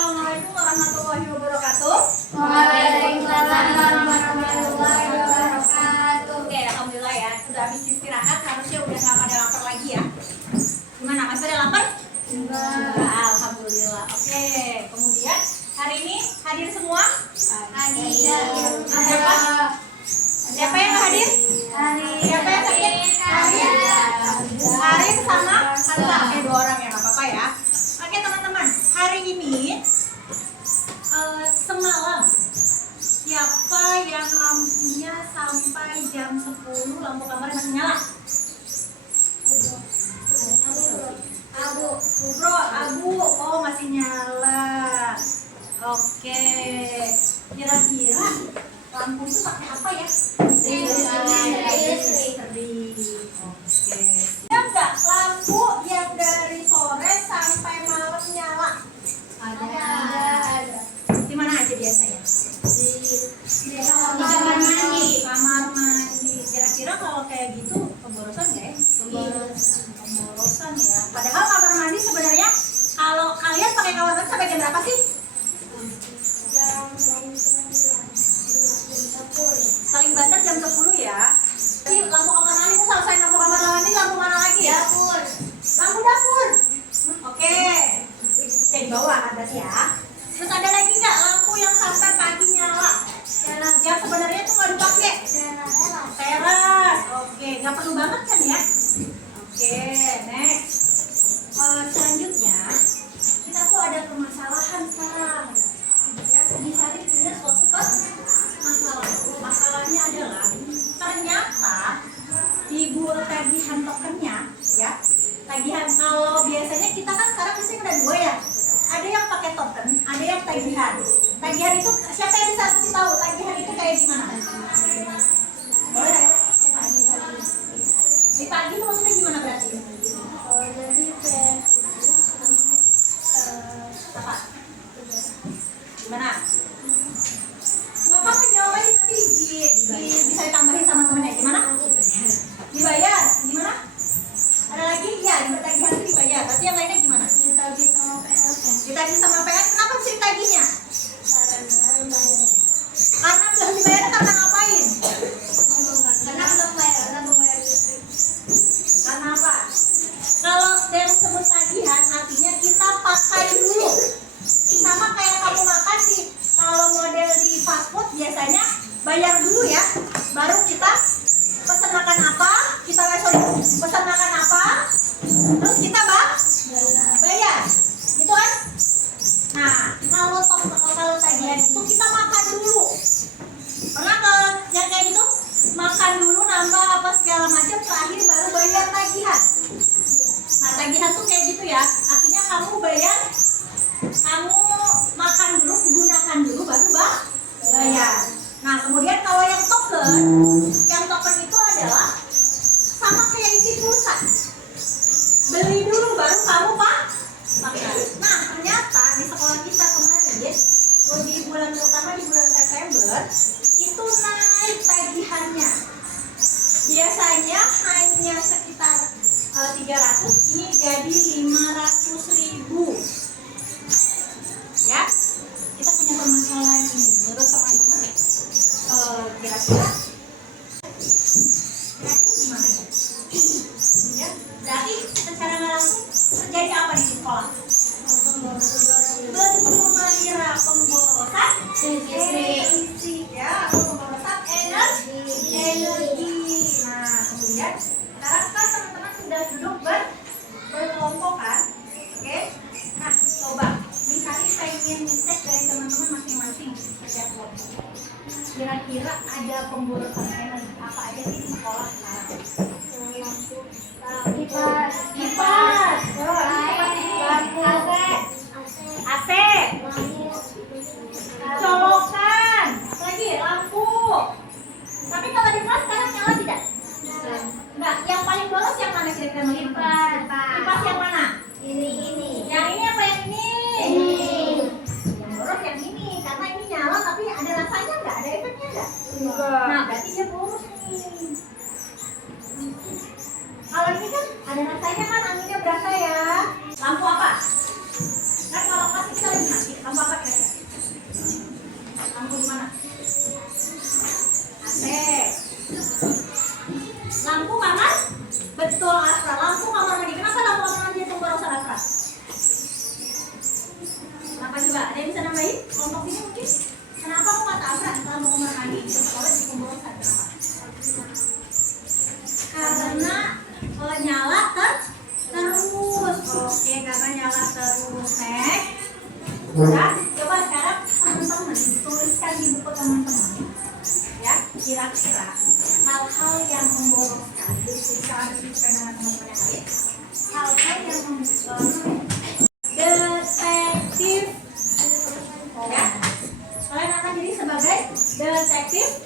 Assalamualaikum warahmatullahi wabarakatuh. Waalaikumsalam warahmatullahi wabarakatuh. Oke, alhamdulillah ya. Sudah habis istirahat, harusnya udah nggak pada lapar lagi ya. Gimana? Masih ada lapar? Enggak. Alhamdulillah. Oke, kemudian hari ini hadir semua? Hadir. Siapa? Siapa yang nggak hadir? Siapa yang sakit? Hadir sama Hansa. Dua orang ya, nggak apa-apa ya. Oke teman-teman, hari ini semalam siapa yang lampunya sampai jam 10 lampu kamarnya masih nyala? Abu, oh masih nyala. Oke, kira-kira lampu itu pakai apa ya? Listrik. Oke. Ada nggak lampu yang dari sore sampai malam nyala? Ada. Di mana aja biasanya? Di kamar mandi. Kamar mandi. Kira-kira kalau kayak gitu pemborosan nggak ya? Pemborosan ya. Padahal kamar mandi sebenarnya kalau kalian pakai kamar mandi sampai jam berapa sih? Paling banter jam 10 ya. Jadi lampu kamar mandi itu selesai lampu kamar mandi, lampu mana lagi ya? Dapur. Lampu dapur. Oke. Oke, di bawah ada ya. Terus ada lagi nggak lampu yang sampai pagi nyala? Yang sebenarnya itu nggak dipakai. Teras. Oke, nggak perlu banget kan ya? Oke, next. Selanjutnya kita tuh ada permasalahan sekarang. Ya, dicari punya suatu masalah. Masalahnya adalah ternyata ibu tagihan tokennya ya. Tagihan kalau biasanya kita kan sekarang mesti udah dua ya. Ada yang pakai token, ada yang tagihan. Tagihan itu siapa yang bisa kasih tahu tagihan itu kayak gimana? Boleh ya? Di pagi itu maksudnya gimana berarti? Jadi apa? Gimana? Nggak apa-apa jawab aja nanti bisa ditambahin sama temennya. Gimana? Dibayar? Gimana? Ada lagi? Ya, tagihan itu dibayar. Berarti yang lainnya gimana? Ditagih sama PN. Kenapa sih ditagihnya? Karena belum dibayar. Karena ngapain? Karena belum bayar. Karena apa? Kalau yang disebut tagihan artinya kita pakai dulu. Sama kayak kamu makan sih. Kalau model di fast food biasanya bayar dulu ya. Baru kita pesan makan apa? Kita pesan makan apa? Terus kita bayar. Gitu kan? Nah, kalau tagihan itu kita makan dulu. Pernah yang kayak gitu? Makan dulu nambah apa segala macam terakhir baru bayar tagihan. Nah, tagihan tuh kayak gitu ya. Artinya kamu bayar, kamu makan dulu, gunakan dulu baru bayar. Nah, kemudian kalau yang token itu adalah sama kayak isi pulsa. Beli dulu baru kamu pakai. Nah, ternyata di sekolah kita kemarin di bulan terutama di bulan September itu naik tagihannya. Biasanya hanya sekitar 300, ini jadi 500.000. Ya, kita punya permasalahan ini. Menurut teman-teman, kira-kira gimana ya? Ya, berarti secara nggak langsung terjadi apa di sekolah? Betul, Maira, pemborosan energi ya, pemborosan energi. Nah, kemudian sekarang kan teman-teman sudah duduk berkelompok kan? Oke? Nah, coba misalnya saya ingin cek dari teman-teman masing-masing setiap kelompok. Kira-kira ada pemborosan energi apa aja sih di sekolah sekarang? Kipas, AC, colokan, lagi lampu. Tapi kalau di kelas sekarang nyala tidak? Enggak. Yang paling boros yang mana kira-kira? Kipas yang mana? Ini. Yang ini apa yang ini? Yang boros yang ini, karena ini nyala tapi ada rasanya nggak? Ada efeknya nggak? Nah, berarti dia boros nih. Kalau ini kan ada rasanya kan, anginnya berasa ya. Lampu apa? Kan kalau pas kita lagi mati, lampu yang memboroskan saat dengan teman-teman yang lain, hal-hal yang detektif, ya, kalian akan jadi sebagai detektif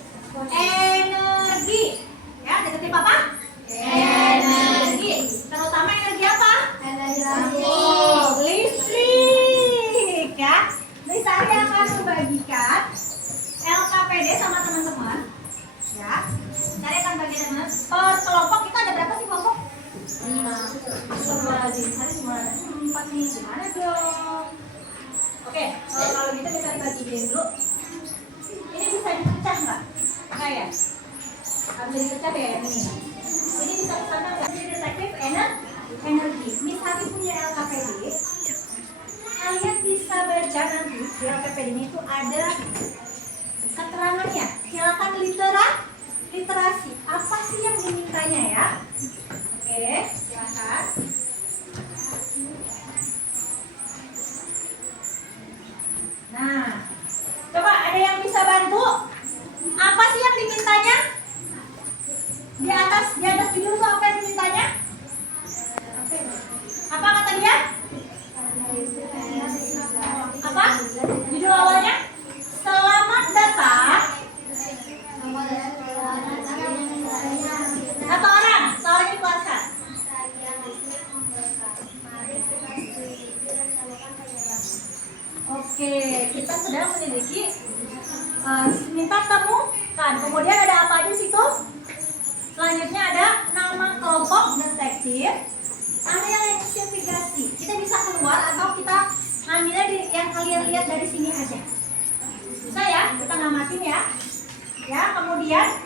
energi, ya. Detektif apa? Energi. Terutama energi apa? Listrik, ya. Ini saya akan membagikan LKPD sama teman-teman, ya. Saya akan bagi teman per kelompok. Kita ada berapa sih kelompok? 5. Hari cuma ada 4 nih. Gimana dong? Oke, kalau gitu bisa dibagiin dulu. Ini bisa dipecah nggak? Enggak ya? Harus dipecah ya yang ini. Ini bisa kesana nggak? Ini detektif energi. Misalnya punya LKPD, kalian bisa baca nanti di LKPD ini itu ada keterangannya. Silakan literasi. Apa sih yang dimintanya ya? Oke, silakan. Nah, coba ada yang bisa bantu? Apa sih yang dimintanya? Di atas judul itu apa yang dimintanya? Apa kata dia? Apa? Judul awalnya? Selamat datang. Satu orang, soalnya dikeluarkan. Oke, kita sedang menyelidiki minta temukan. Kemudian ada apa aja situ? Selanjutnya ada nama kelompok detektif. Ada yang investigasi. Kita bisa keluar atau kita ngambilnya yang kalian lihat dari sini aja. Bisa ya? Kita ngamatin ya. Ya, kemudian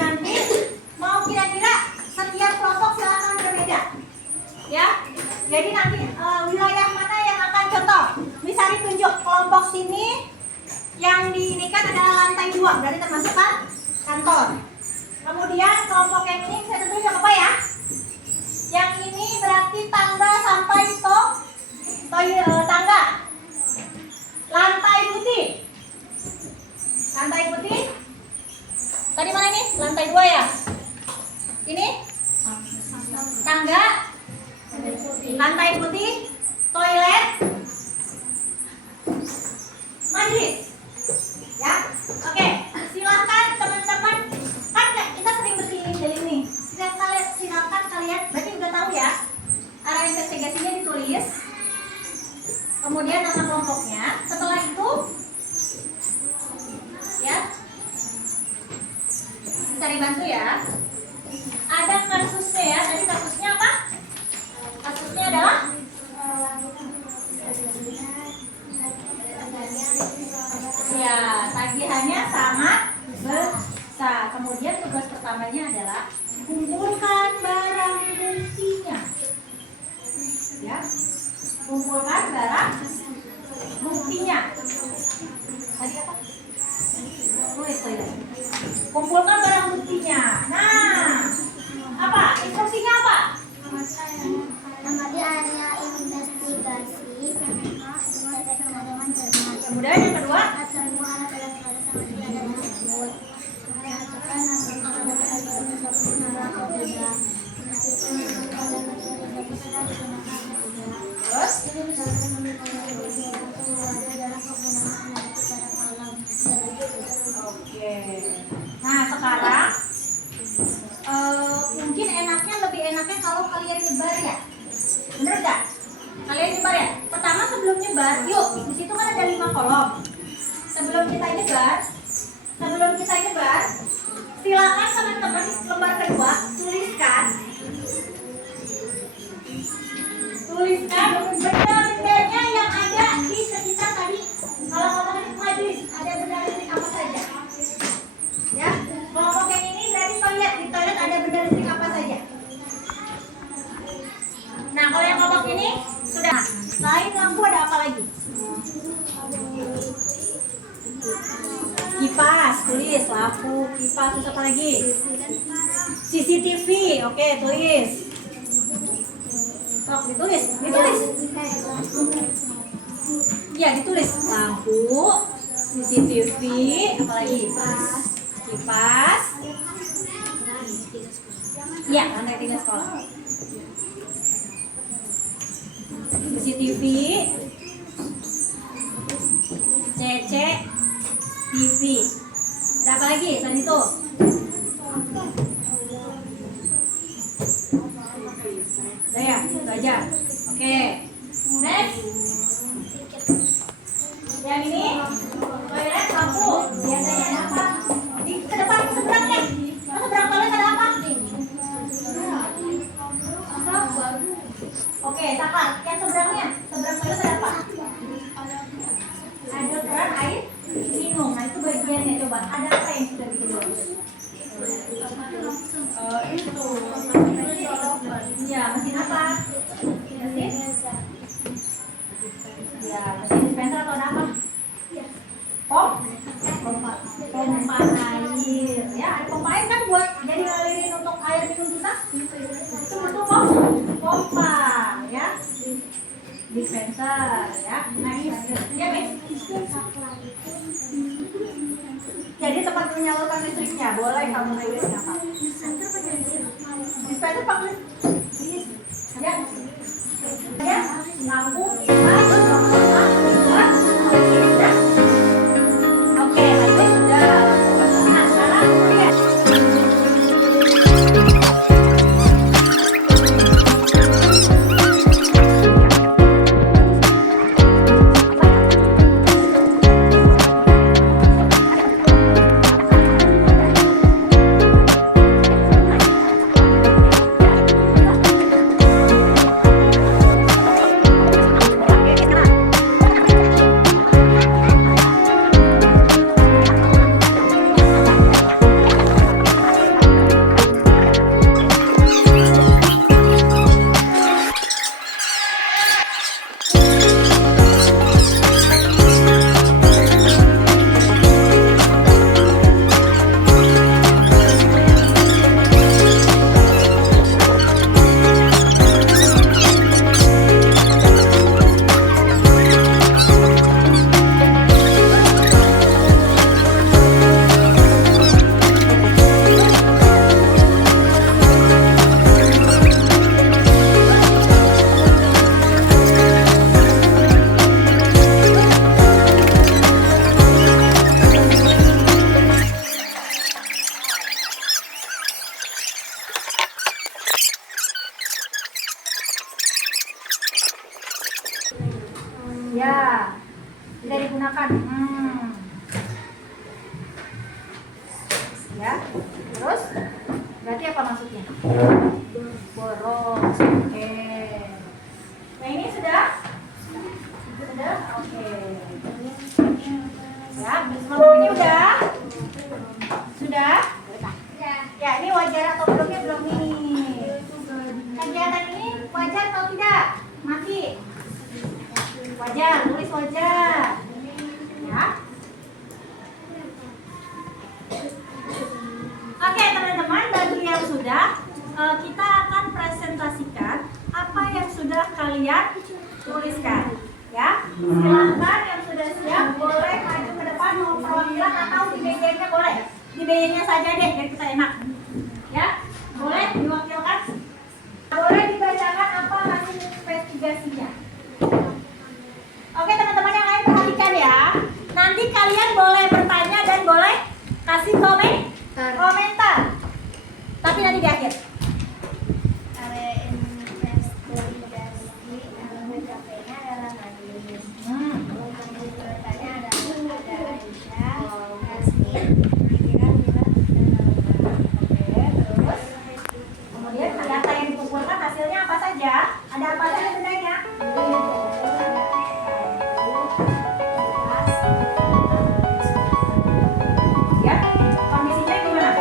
nanti mau kira-kira setiap kelompok silakan berbeda. Ya. Jadi nanti wilayah mana yang akan contoh? Misalnya tunjuk kelompok sini yang diinikan adalah lantai 2, berarti termasuk kan kantor. Kemudian kelompok yang ini saya tentuin apa ya? Yang ini berarti tangga sampai tangga. Lantai putih. Lantai putih. Tadi mana ini? Lantai 2 ya? Ini? Tangga. Lantai putih. Toilet. Majelis. Ya. Oke, silakan teman-teman. Kan kita sering berkeliling nih. Silakan kalian, berarti udah tahu ya. Arah investigasinya ditulis. Kemudian nama kelompoknya. Setelah itu ya. Bisa dibantu ya. Ada kasusnya ya. Tadi kasusnya apa? Kasusnya adalah ya, tagihannya sangat besar. Kemudian tugas pertamanya adalah kumpulkan barang buktinya. Ya, kumpulkan barang buktinya. Tadi apa? Tulis ya. Kumpulkan barang buktinya. Nah, apa? Instruksinya apa? Amati area investigasi. Kemudian yang kedua, terus oke. Nah sekarang mungkin lebih enaknya kalau kalian nyebar ya, bener gak? Kalian nyebar ya. Pertama sebelum nyebar, yuk di situ kan ada 5 kolom. Sebelum kita nyebar, silakan teman-teman lembar kedua tuliskan benda-bendanya yang ada di sekitar tadi. Kalau ngomongin majelis, ada benda-benda apa saja? Ya, kelompok yang ini berarti toilet. Di toilet ada benda listrik apa saja? Nah, kalau yang kelompok ini sudah. Selain lampu ada apa lagi? Kipas, tulis lampu, kipas, terus apa lagi? CCTV, oke, tulis. Sok ditulis. Iya, ditulis lampu, CCTV, apa lagi? Kipas, Iya, lantai 3 sekolah. CCTV, CCTV. Ada apa lagi? Selain itu? Udah ya, itu aja. Oke. Next. Yang ini toilet lampu. Biasanya ada apa? Di ke depan ke seberang deh. Ke seberang toilet ada apa? Oke, Saka. Yang seberangnya, seberang toilet ada apa? Ada keran air minum. Nah itu bagiannya coba. Ada apa yang sudah bikin bagus? Itu. Iya, mesin apa? Mesin? Ya, mesin dispenser atau ada apa? Pompa air. Ya, ada pompa air kan buat jadi ngalirin untuk air minum kita. Itu betul pompa, ya. Dispenser, ya. Nice. Ya, guys. Jadi tempat menyalurkan listriknya boleh kamu pilih apa? Dispenser pakai ya. Ya, lampu, oke, baik sudah. Nah, sekarang lihat. Ya, tidak digunakan. Ya, terus berarti apa maksudnya? Boros. Oke. Nah ini sudah? Sudah? Oke. Ya, semua ini udah? Sudah? Ya, ini wajar atau belumnya belum nih? Kegiatan ini wajar atau tidak? Mati. Wajar, tulis wajar. Ya. Oke teman-teman, bagi yang sudah, kita akan presentasikan apa yang sudah kalian tuliskan. Ya, silakan yang sudah siap boleh maju ke depan mau perwakilan atau di mejanya boleh. Di mejanya saja deh, biar kita enak. Ya, boleh diwakilkan. Boleh dibacakan apa hasil investigasinya. Oke teman-teman yang lain perhatikan ya. Nanti kalian boleh bertanya dan boleh kasih komentar. Tapi nanti di akhir. Capeknya adalah Nadine. Bertanya ada Aisyah, Yasmin, Mira, Oke, terus kemudian data yang dikumpulkan hasilnya apa saja? Ada apa saja sebenarnya? Ya, kondisinya gimana?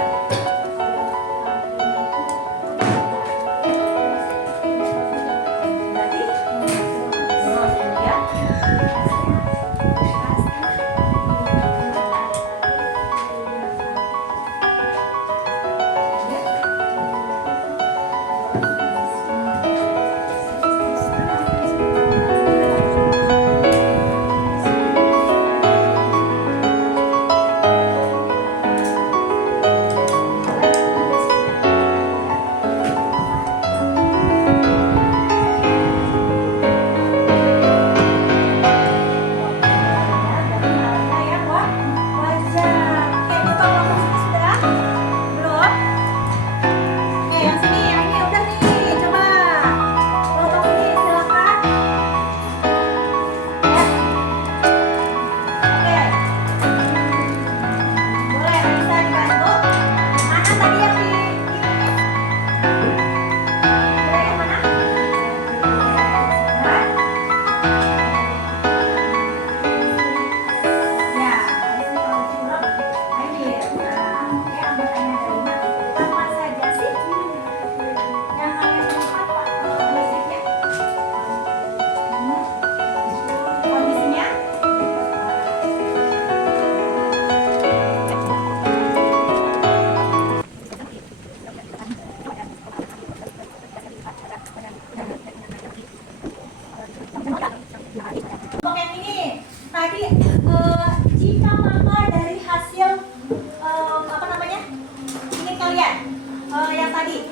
yang tadi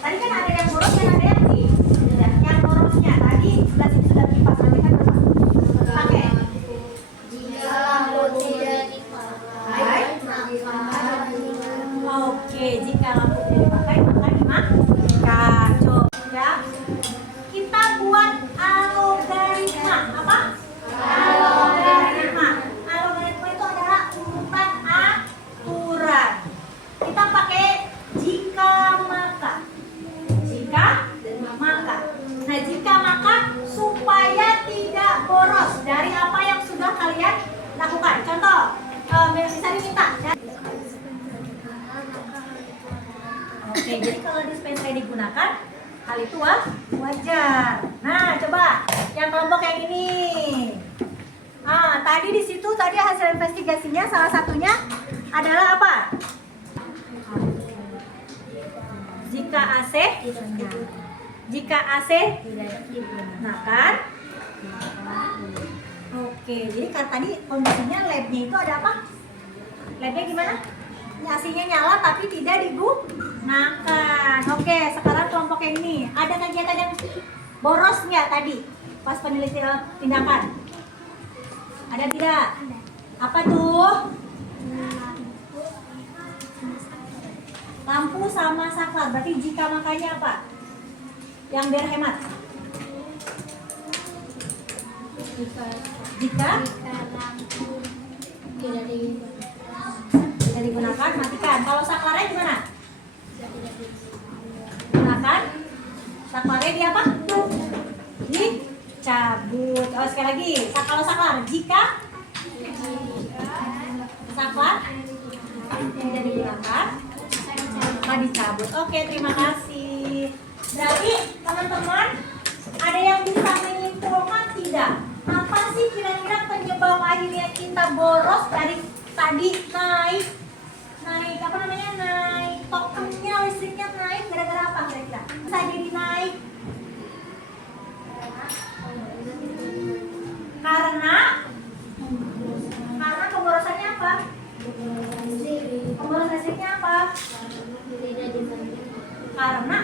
kan ada yang boros dan ada yang di yang borosnya tadi sebelah sini sudah kipas nanti kan apa? Pakai Jika lampu tidak dipakai, maka oke, jika lampu tidak dipakai maka dimatikan. Coba kita buat algoritma apa? Algoritma. Algoritma itu adalah urutan aturan. Kita pakai jika maka. Jika maka. Nah, jika maka supaya tidak boros dari apa yang sudah kalian lakukan. Contoh, bisa diminta. Oke, jadi kalau dispenser digunakan, hal itu wajar. Nah, coba yang kelompok yang ini. Tadi di situ tadi hasil investigasinya salah satunya adalah apa? Jika AC digunakan. Oke, jadi kan tadi kondisinya labnya itu ada apa? Labnya gimana? AC-nya nyala tapi tidak digunakan. Oke, sekarang kelompok yang ini ada kegiatan yang boros nggak tadi pas penelitian tindakan? Ada tidak? Apa tuh? Lampu sama saklar. Berarti jika makanya apa? Yang berhemat. Jika lampu tidak digunakan, matikan. Kalau saklarnya gimana? Gunakan. Saklarnya di apa? Dicabut. Oh, sekali lagi. Kalau saklar, jika saklar tidak digunakan, maka dicabut. Oke, terima kasih. Berarti teman-teman ada yang bisa menyimpulkan tidak? Apa sih kira-kira penyebab akhirnya kita boros dari tadi naik apa namanya, naik tokennya, listriknya naik gara-gara apa kira-kira? Bisa jadi naik karena pemborosannya apa? Pemboros listriknya apa? Karena